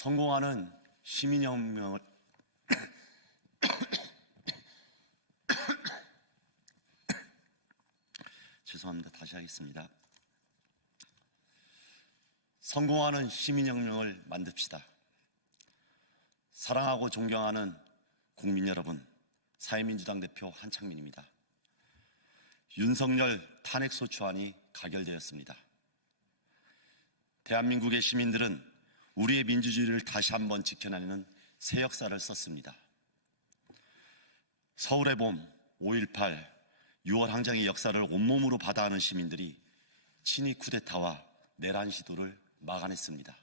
성공하는 시민혁명을 죄송합니다. 다시 하겠습니다. 성공하는 시민혁명을 만듭시다. 사랑하고 존경하는 국민 여러분, 사회민주당 대표 한창민입니다. 윤석열 탄핵소추안이 가결되었습니다. 대한민국의 시민들은 우리의 민주주의를 다시 한번 지켜내는 새 역사를 썼습니다. 서울의 봄, 5.18, 6월 항쟁의 역사를 온몸으로 받아하는 시민들이 친위 쿠데타와 내란 시도를 막아냈습니다.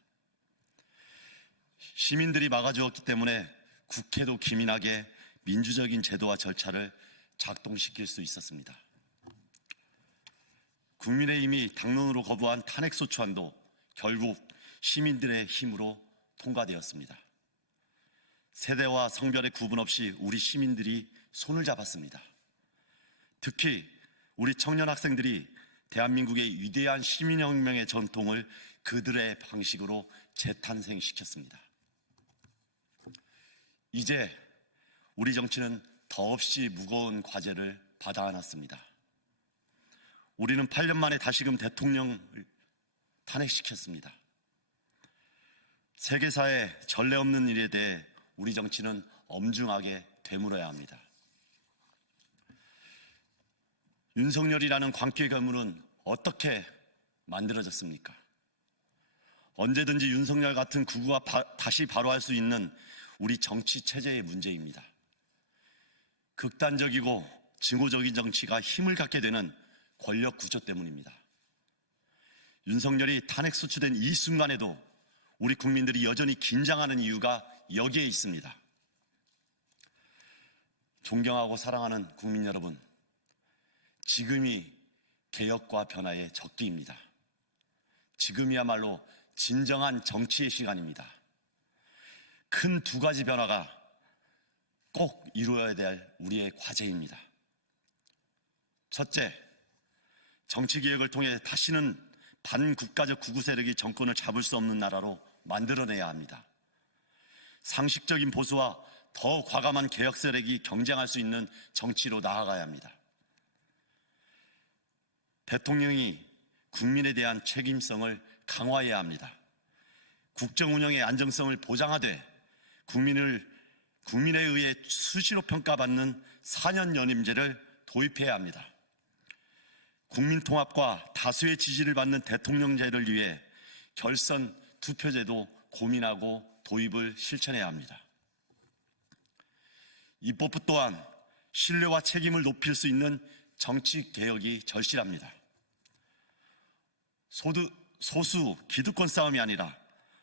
시민들이 막아주었기 때문에 국회도 기민하게 민주적인 제도와 절차를 작동시킬 수 있었습니다. 국민의힘이 당론으로 거부한 탄핵소추안도 결국 시민들의 힘으로 통과되었습니다. 세대와 성별의 구분 없이 우리 시민들이 손을 잡았습니다. 특히 우리 청년 학생들이 대한민국의 위대한 시민혁명의 전통을 그들의 방식으로 재탄생시켰습니다. 이제 우리 정치는 더없이 무거운 과제를 받아 안았습니다. 우리는 8년 만에 다시금 대통령을 탄핵시켰습니다. 세계사의 전례 없는 일에 대해 우리 정치는 엄중하게 되물어야 합니다. 윤석열이라는 광기의 괴물은 어떻게 만들어졌습니까? 언제든지 윤석열 같은 구구가 바, 다시 바로할 수 있는 우리 정치 체제의 문제입니다. 극단적이고 증오적인 정치가 힘을 갖게 되는 권력 구조 때문입니다. 윤석열이 탄핵 소추된 이 순간에도 우리 국민들이 여전히 긴장하는 이유가 여기에 있습니다. 존경하고 사랑하는 국민 여러분, 지금이 개혁과 변화의 적기입니다. 지금이야말로 진정한 정치의 시간입니다. 큰 두 가지 변화가 꼭 이루어야 될 우리의 과제입니다. 첫째, 정치개혁을 통해 다시는 반국가적 구구 세력이 정권을 잡을 수 없는 나라로 만들어내야 합니다. 상식적인 보수와 더 과감한 개혁 세력이 경쟁할 수 있는 정치로 나아가야 합니다. 대통령이 국민에 대한 책임성을 강화해야 합니다. 국정 운영의 안정성을 보장하되 국민을 국민에 의해 수시로 평가받는 4년 연임제를 도입해야 합니다. 국민 통합과 다수의 지지를 받는 대통령제를 위해 결선 투표제도 고민하고 도입을 실천해야 합니다. 입법부 또한 신뢰와 책임을 높일 수 있는 정치 개혁이 절실합니다. 소두, 소수 기득권 싸움이 아니라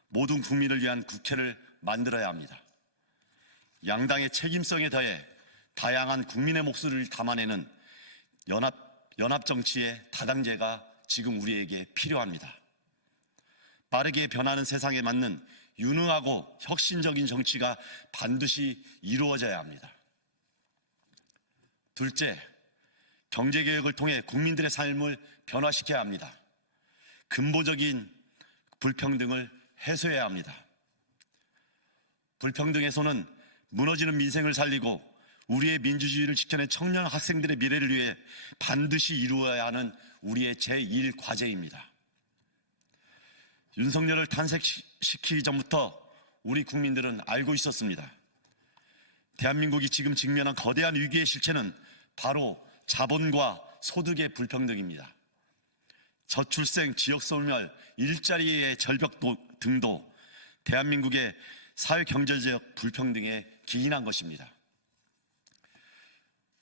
모든 국민을 위한 국회를 만들어야 합니다. 양당의 책임성에 더해 다양한 국민의 목소리를 담아내는 연합, 연합 정치의 다당제가 지금 우리에게 필요합니다. 빠르게 변하는 세상에 맞는 유능하고 혁신적인 정치가 반드시 이루어져야 합니다. 둘째, 경제개혁을 통해 국민들의 삶을 변화시켜야 합니다. 근본적인 불평등을 해소해야 합니다. 불평등에서는 무너지는 민생을 살리고 우리의 민주주의를 지켜낸 청년 학생들의 미래를 위해 반드시 이루어야 하는 우리의 제1 과제입니다. 윤석열을 탄핵시키기 전부터 우리 국민들은 알고 있었습니다. 대한민국이 지금 직면한 거대한 위기의 실체는 바로 자본과 소득의 불평등입니다. 저출생, 지역 소멸, 일자리의 절벽 등도 대한민국의 사회 경제적 불평등에 기인한 것입니다.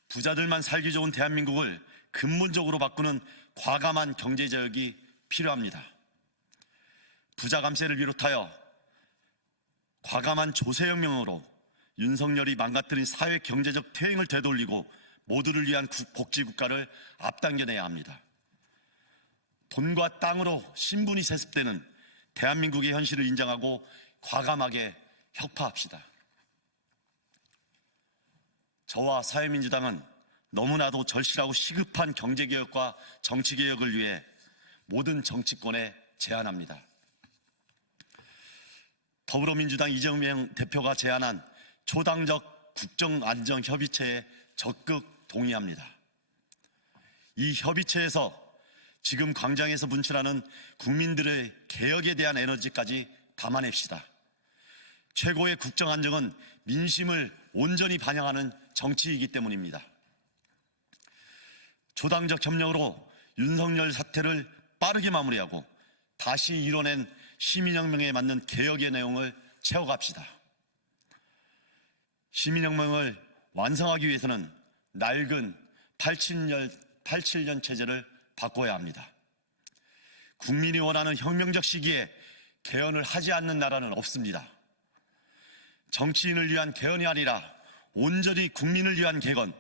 부자들만 살기 좋은 대한민국을 근본적으로 바꾸는 과감한 경제개혁이 필요합니다. 부자 감세를 비롯하여 과감한 조세혁명으로 윤석열이 망가뜨린 사회 경제적 퇴행을 되돌리고 모두를 위한 복지국가를 앞당겨내야 합니다. 돈과 땅으로 신분이 세습되는 대한민국의 현실을 인정하고 과감하게 혁파합시다. 저와 사회민주당은 너무나도 절실하고 시급한 경제개혁과 정치개혁을 위해 모든 정치권에 제안합니다. 더불어민주당 이재명 대표가 제안한 초당적 국정안정협의체에 적극 동의합니다. 이 협의체에서 지금 광장에서 분출하는 국민들의 개혁에 대한 에너지까지 담아냅시다. 최고의 국정안정은 민심을 온전히 반영하는 정치이기 때문입니다. 초당적 협력으로 윤석열 사태를 빠르게 마무리하고 다시 이뤄낸 시민혁명에 맞는 개혁의 내용을 채워갑시다. 시민혁명을 완성하기 위해서는 낡은 87년, 87년 체제를 바꿔야 합니다. 국민이 원하는 혁명적 시기에 개헌을 하지 않는 나라는 없습니다. 정치인을 위한 개헌이 아니라 온전히 국민을 위한 개헌,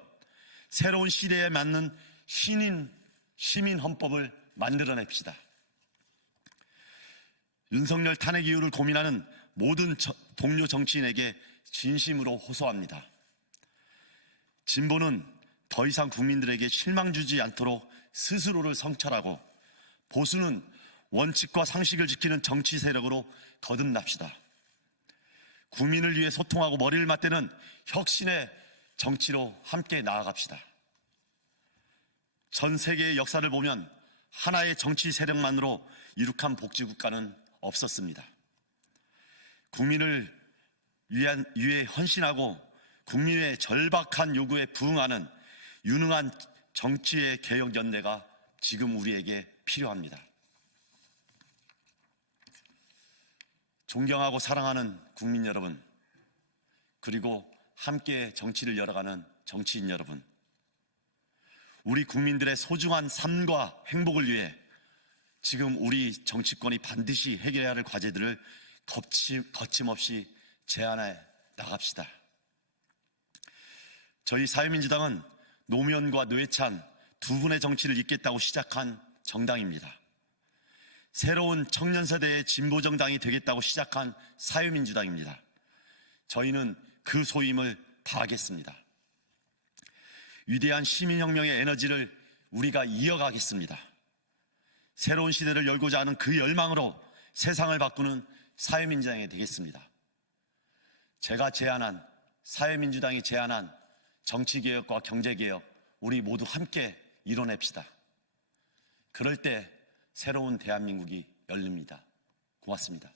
새로운 시대에 맞는 신인 시민 헌법을 만들어냅시다. 윤석열 탄핵 이유를 고민하는 모든 저- 동료 정치인에게 진심으로 호소합니다. 진보는 더 이상 국민들에게 실망 주지 않도록 스스로를 성찰하고 보수는 원칙과 상식을 지키는 정치 세력으로 거듭납시다. 국민을 위해 소통하고 머리를 맞대는 혁신의 정치로 함께 나아갑시다. 전 세계의 역사를 보면 하나의 정치 세력만으로 이룩한 복지국가는 없었습니다. 국민을 위한, 위해 헌신하고 국민의 절박한 요구에 부응하는 유능한 정치의 개혁 연대가 지금 우리에게 필요합니다. 존경하고 사랑하는 국민 여러분, 그리고 함께 정치를 열어가는 정치인 여러분, 우리 국민들의 소중한 삶과 행복을 위해 지금 우리 정치권이 반드시 해결해야 할 과제들을 거침, 거침 없이 제안해 나갑시다. 저희 사회민주당은 노무현과 노회찬 두 분의 정치를 잇겠다고 시작한 정당입니다. 새로운 청년 세대의 진보 정당이 되겠다고 시작한 사회민주당입니다. 저희는 그 소임을 다하겠습니다. 위대한 시민혁명의 에너지를 우리가 이어가겠습니다. 새로운 시대를 열고자 하는 그 열망으로 세상을 바꾸는 사회민주당이 되겠습니다. 제가 제안한 사회민주당이 제안한 정치개혁과 경제개혁 우리 모두 함께 이뤄냅시다. 그럴 때 새로운 대한민국이 열립니다. 고맙습니다.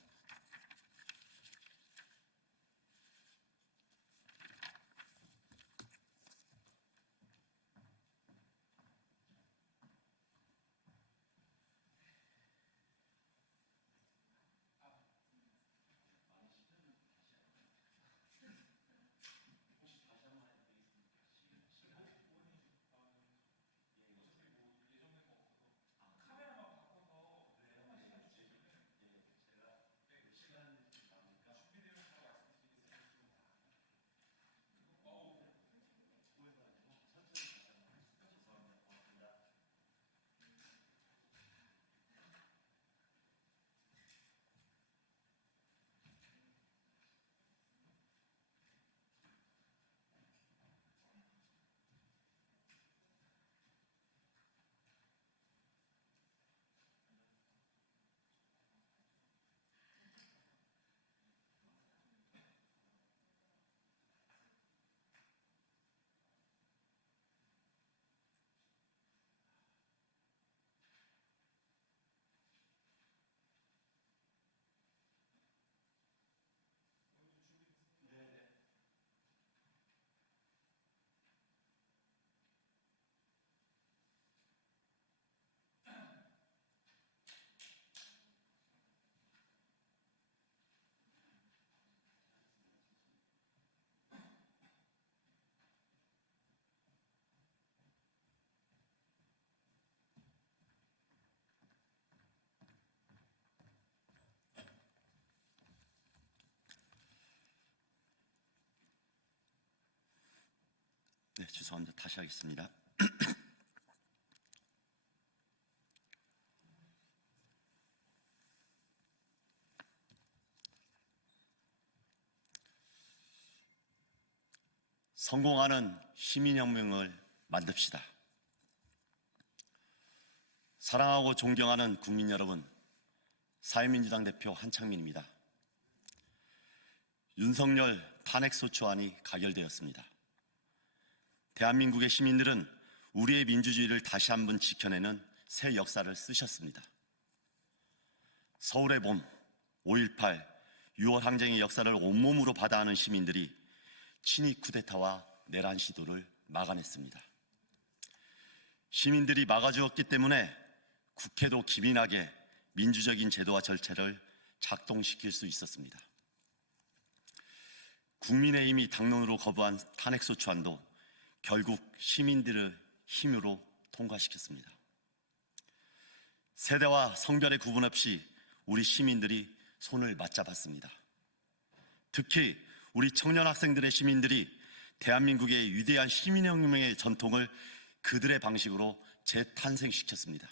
네, 죄송합니다. 다시 하겠습니다. 성공하는 시민혁명을 만듭시다. 사랑하고 존경하는 국민 여러분, 사회민주당 대표 한창민입니다. 윤석열 탄핵소추안이 가결되었습니다. 대한민국의 시민들은 우리의 민주주의를 다시 한번 지켜내는 새 역사를 쓰셨습니다. 서울의 봄, 5.18, 6월 항쟁의 역사를 온몸으로 받아하는 시민들이 친위 쿠데타와 내란 시도를 막아냈습니다. 시민들이 막아주었기 때문에 국회도 기민하게 민주적인 제도와 절차를 작동시킬 수 있었습니다. 국민의힘이 당론으로 거부한 탄핵소추안도 결국 시민들의 힘으로 통과시켰습니다. 세대와 성별의 구분 없이 우리 시민들이 손을 맞잡았습니다. 특히 우리 청년 학생들의 시민들이 대한민국의 위대한 시민혁명의 전통을 그들의 방식으로 재탄생시켰습니다.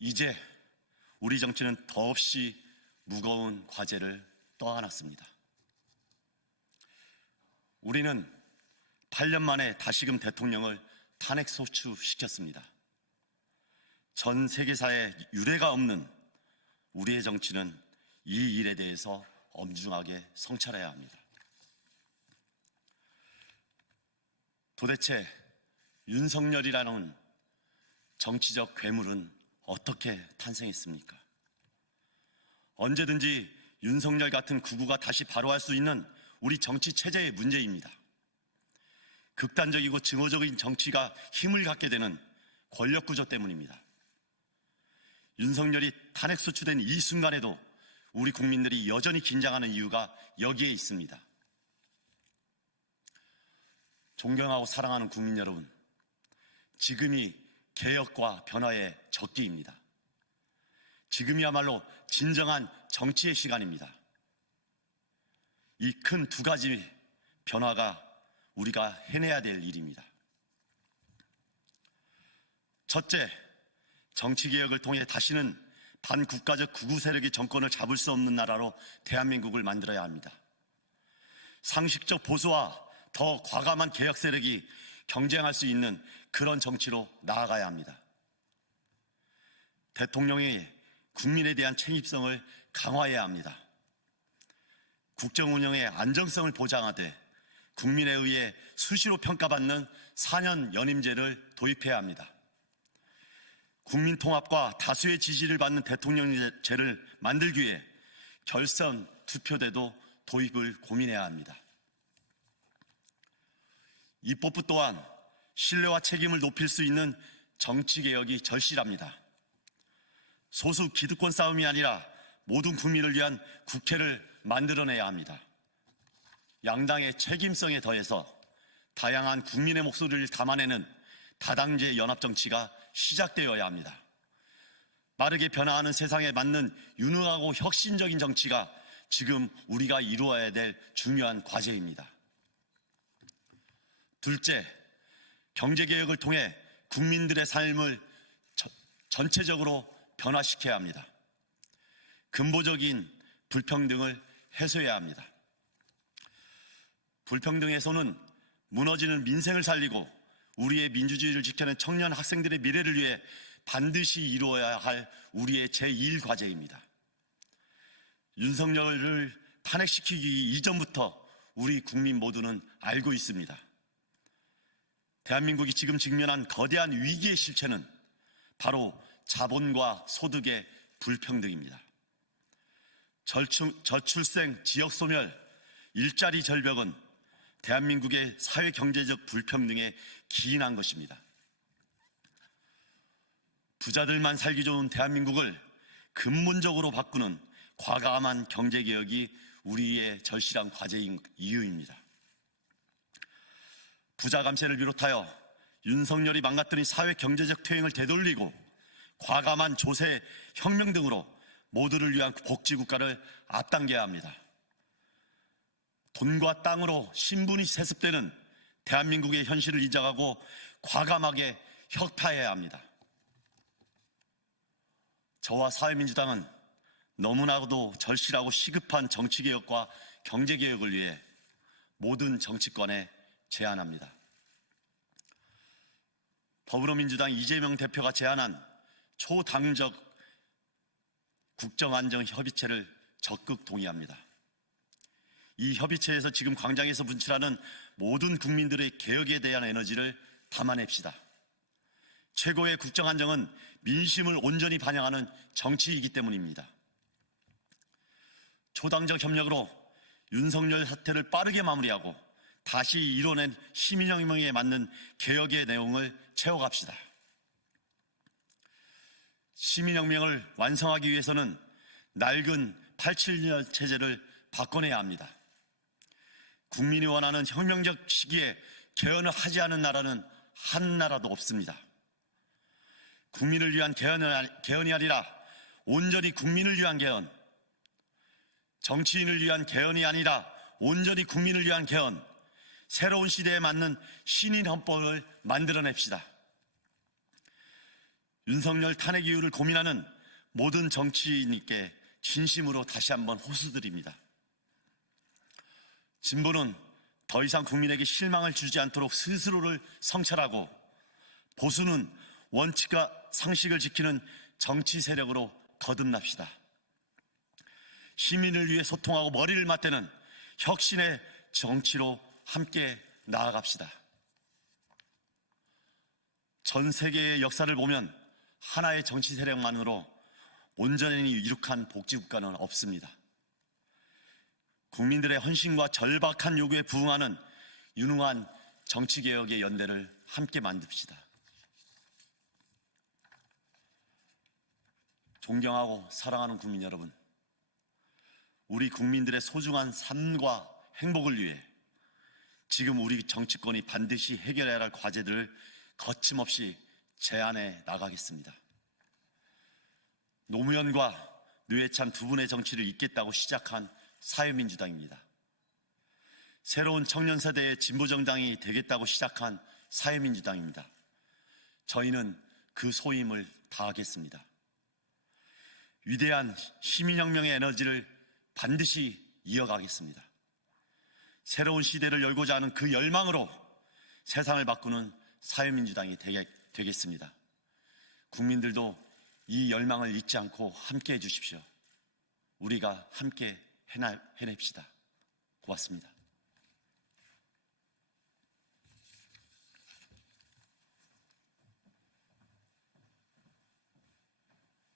이제 우리 정치는 더없이 무거운 과제를 떠안았습니다. 우리는 8년 만에 다시금 대통령을 탄핵 소추시켰습니다. 전 세계사에 유례가 없는 우리의 정치는 이 일에 대해서 엄중하게 성찰해야 합니다. 도대체 윤석열이라는 정치적 괴물은 어떻게 탄생했습니까? 언제든지 윤석열 같은 구구가 다시 바로할 수 있는 우리 정치 체제의 문제입니다. 극단적이고 증오적인 정치가 힘을 갖게 되는 권력 구조 때문입니다. 윤석열이 탄핵 소추된 이 순간에도 우리 국민들이 여전히 긴장하는 이유가 여기에 있습니다. 존경하고 사랑하는 국민 여러분, 지금이 개혁과 변화의 적기입니다. 지금이야말로 진정한 정치의 시간입니다. 이 큰 두 가지 변화가 우리가 해내야 될 일입니다. 첫째, 정치개혁을 통해 다시는 반국가적 구구 세력이 정권을 잡을 수 없는 나라로 대한민국을 만들어야 합니다. 상식적 보수와 더 과감한 개혁 세력이 경쟁할 수 있는 그런 정치로 나아가야 합니다. 대통령이 국민에 대한 책임성을 강화해야 합니다. 국정 운영의 안정성을 보장하되 국민에 의해 수시로 평가받는 4년 연임제를 도입해야 합니다. 국민 통합과 다수의 지지를 받는 대통령제를 만들기 위해 결선 투표제도 도입을 고민해야 합니다. 입법부 또한 신뢰와 책임을 높일 수 있는 정치개혁이 절실합니다. 소수 기득권 싸움이 아니라 모든 국민을 위한 국회를 만들어내야 합니다. 양당의 책임성에 더해서 다양한 국민의 목소리를 담아내는 다당제 연합정치가 시작되어야 합니다. 빠르게 변화하는 세상에 맞는 유능하고 혁신적인 정치가 지금 우리가 이루어야 될 중요한 과제입니다. 둘째, 경제개혁을 통해 국민들의 삶을 저- 전체적으로 변화시켜야 합니다. 근본적인 불평등을 해소해야 합니다. 불평등에서는 무너지는 민생을 살리고 우리의 민주주의를 지켜낸 청년 학생들의 미래를 위해 반드시 이루어야 할 우리의 제1과제입니다. 윤석열을 탄핵시키기 이전부터 우리 국민 모두는 알고 있습니다. 대한민국이 지금 직면한 거대한 위기의 실체는 바로 자본과 소득의 불평등입니다. 절충, 저출생, 지역 소멸, 일자리 절벽은 대한민국의 사회 경제적 불평등에 기인한 것입니다. 부자들만 살기 좋은 대한민국을 근본적으로 바꾸는 과감한 경제개혁이 우리의 절실한 과제인 이유입니다. 부자 감세를 비롯하여 윤석열이 망가뜨린 사회 경제적 퇴행을 되돌리고 과감한 조세 혁명 등으로 모두를 위한 복지 국가를 앞당겨야 합니다. 돈과 땅으로 신분이 세습되는 대한민국의 현실을 인정하고 과감하게 혁파해야 합니다. 저와 사회민주당은 너무나도 절실하고 시급한 정치개혁과 경제개혁을 위해 모든 정치권에 제안합니다. 더불어민주당 이재명 대표가 제안한 초당적 국정안정협의체를 적극 동의합니다. 이 협의체에서 지금 광장에서 분출하는 모든 국민들의 개혁에 대한 에너지를 담아냅시다. 최고의 국정 안정은 민심을 온전히 반영하는 정치이기 때문입니다. 초당적 협력으로 윤석열 사태를 빠르게 마무리하고 다시 이뤄낸 시민혁명에 맞는 개혁의 내용을 채워갑시다. 시민혁명을 완성하기 위해서는 낡은 87년 체제를 바꿔내야 합니다. 국민이 원하는 혁명적 시기에 개헌을 하지 않은 나라는 한 나라도 없습니다. 국민을 위한 아니- 개헌이 아니라 온전히 국민을 위한 개헌, 정치인을 위한 개헌이 아니라 온전히 국민을 위한 개헌, 새로운 시대에 맞는 신인 헌법을 만들어냅시다. 윤석열 탄핵 이유를 고민하는 모든 정치인께 진심으로 다시 한번 호소드립니다. 진보는 더 이상 국민에게 실망을 주지 않도록 스스로를 성찰하고 보수는 원칙과 상식을 지키는 정치 세력으로 거듭납시다. 시민을 위해 소통하고 머리를 맞대는 혁신의 정치로 함께 나아갑시다. 전 세계의 역사를 보면 하나의 정치 세력만으로 온전히 이룩한 복지국가는 없습니다. 국민들의 헌신과 절박한 요구에 부응하는 유능한 정치개혁의 연대를 함께 만듭시다. 존경하고 사랑하는 국민 여러분, 우리 국민들의 소중한 삶과 행복을 위해 지금 우리 정치권이 반드시 해결해야 할 과제들을 거침없이 제안해 나가겠습니다. 노무현과 류해찬 두 분의 정치를 잇겠다고 시작한 사회민주당입니다. 새로운 청년 세대의 진보정당이 되겠다고 시작한 사회민주당입니다. 저희는 그 소임을 다하겠습니다. 위대한 시민혁명의 에너지를 반드시 이어가겠습니다. 새로운 시대를 열고자 하는 그 열망으로 세상을 바꾸는 사회민주당이 되겠, 되겠습니다. 국민들도 이 열망을 잊지 않고 함께 해 주십시오. 우리가 함께 해냅시다. 고맙습니다.